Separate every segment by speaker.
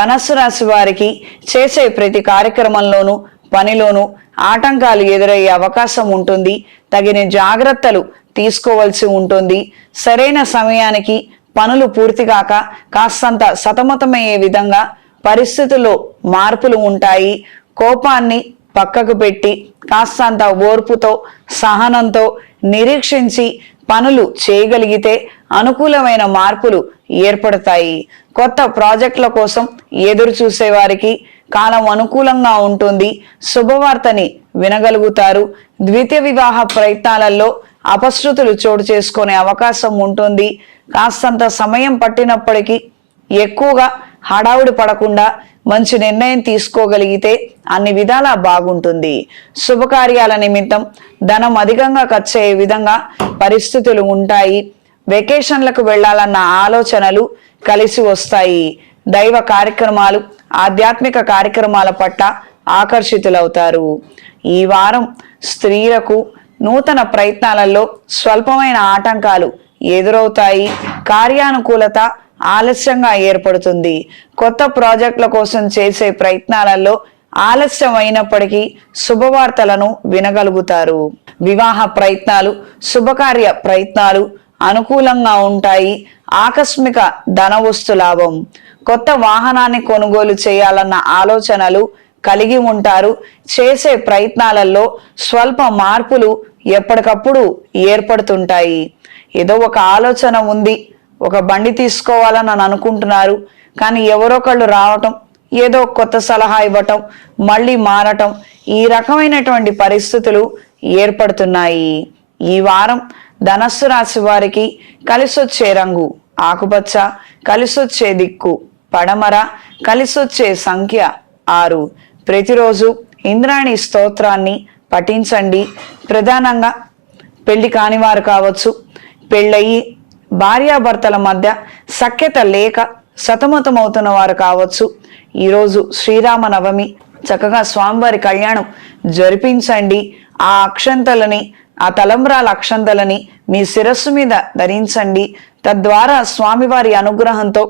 Speaker 1: ధనస్సు రాశి వారికి చేసే ప్రతి కార్యక్రమంలోనూ పనిలోనూ ఆటంకాలు ఎదురయ్యే అవకాశం ఉంటుంది. తగిన జాగ్రత్తలు తీసుకోవాల్సి ఉంటుంది. సరైన సమయానికి పనులు పూర్తి కాక కాస్తంత సతమతమయ్యే విధంగా పరిస్థితుల్లో మార్పులు ఉంటాయి. కోపాన్ని పక్కకు పెట్టి కాస్తంత ఓర్పుతో సహనంతో నిరీక్షించి పనులు చేయగలిగితే అనుకూలమైన మార్పులు ఏర్పడతాయి. కొత్త ప్రాజెక్టుల కోసం ఎదురు చూసే వారికి కాలం అనుకూలంగా ఉంటుంది. శుభవార్తని వినగలుగుతారు. ద్వితీయ వివాహ ప్రయత్నాలలో అపశృతులు చోటు చేసుకునే అవకాశం ఉంటుంది. కాస్తంత సమయం పట్టినప్పటికీ ఎక్కువగా హడావుడి పడకుండా మంచి నిర్ణయం తీసుకోగలిగితే అన్ని విధాలా బాగుంటుంది. శుభకార్యాల నిమిత్తం ధనం అధికంగా ఖర్చు అయ్యే విధంగా పరిస్థితులు ఉంటాయి. వెకేషన్లకు వెళ్ళాలన్న ఆలోచనలు కలిసి వస్తాయి. దైవ కార్యక్రమాలు ఆధ్యాత్మిక కార్యక్రమాల పట్ల ఆకర్షితులవుతారు. ఈ వారం స్త్రీలకు నూతన ప్రయత్నాలలో స్వల్పమైన ఆటంకాలు ఎదురవుతాయి. కార్యానుకూలత ఆలస్యంగా ఏర్పడుతుంది. కొత్త ప్రాజెక్టుల కోసం చేసే ప్రయత్నాలలో ఆలస్యం అయినప్పటికీ శుభవార్తలను వినగలుగుతారు. వివాహ ప్రయత్నాలు శుభకార్య ప్రయత్నాలు అనుకూలంగా ఉంటాయి. ఆకస్మిక ధనవస్తు లాభం. కొత్త వాహనాన్ని కొనుగోలు చేయాలన్న ఆలోచనలు కలిగి ఉంటారు. చేసే ప్రయత్నాలలో స్వల్ప మార్పులు ఎప్పటికప్పుడు ఏర్పడుతుంటాయి. ఏదో ఒక ఆలోచన ఉంది ఒక బండి తీసుకోవాలని అని అనుకుంటున్నారు. కానీ ఎవరొకళ్ళు రావటం ఏదో కొత్త సలహా ఇవ్వటం మళ్ళీ మారటం ఈ రకమైనటువంటి పరిస్థితులు ఏర్పడుతున్నాయి. ఈ వారం ధనస్సు రాశి వారికి కలిసొచ్చే రంగు ఆకుపచ్చ కలిసొచ్చే దిక్కు పడమర కలిసొచ్చే సంఖ్య ఆరు. ప్రతిరోజు ఇంద్రాణి స్తోత్రాన్ని పఠించండి. ప్రధానంగా పెళ్ళి కానివారు కావచ్చు పెళ్ళయి భార్యాభర్తల మధ్య సఖ్యత లేక సతమతమవుతున్న వారు కావచ్చు. ఈరోజు శ్రీరామ నవమి చక్కగా స్వామివారి కళ్యాణం జరిపించండి. ఆ అక్షంతలని ఆ తలంబ్రాల అక్షంతలని మీ శిరస్సు మీద ధరించండి. తద్వారా స్వామివారి అనుగ్రహంతో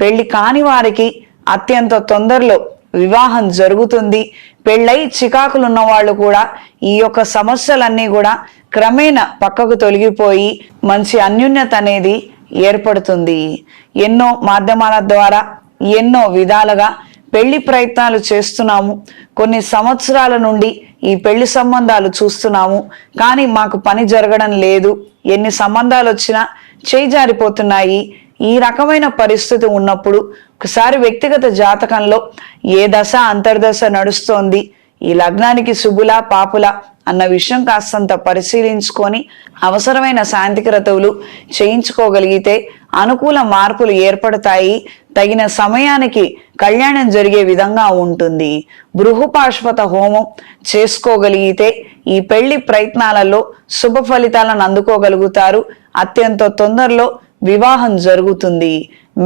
Speaker 1: పెళ్ళి కాని వారికి అత్యంత తొందరలో వివాహం జరుగుతుంది. పెళ్ళై చికాకులున్న వాళ్ళు కూడా ఈ యొక్క సమస్యలన్నీ కూడా క్రమేణా పక్కకు తొలగిపోయి మంచి అన్యోన్యత అనేది ఏర్పడుతుంది. ఎన్నో మాధ్యమాల ద్వారా ఎన్నో విధాలుగా పెళ్ళి ప్రయత్నాలు చేస్తున్నాము. కొన్ని సంవత్సరాల నుండి ఈ పెళ్ళి సంబంధాలు చూస్తున్నాము. కానీ మాకు పని జరగడం లేదు. ఎన్ని సంబంధాలు వచ్చినా చేయి జారిపోతున్నాయి. ఈ రకమైన పరిస్థితి ఉన్నప్పుడు ఒకసారి వ్యక్తిగత జాతకంలో ఏ దశ అంతర్దశ నడుస్తోంది? ఈ లగ్నానికి శుభుల పాపుల అన్న విషయం కాస్తంత పరిశీలించుకొని అవసరమైన శాంతి క్రతువులు చేయించుకోగలిగితే అనుకూల మార్పులు ఏర్పడతాయి. తగిన సమయానికి కళ్యాణం జరిగే విధంగా ఉంటుంది. బృహుపాశ్వత హోమం చేసుకోగలిగితే ఈ పెళ్ళి ప్రయత్నాలలో శుభ ఫలితాలను అందుకోగలుగుతారు. అత్యంత తొందరలో వివాహం జరుగుతుంది.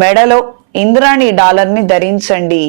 Speaker 1: మెడలో ఇంద్రాణి డాలర్ని ధరించండి.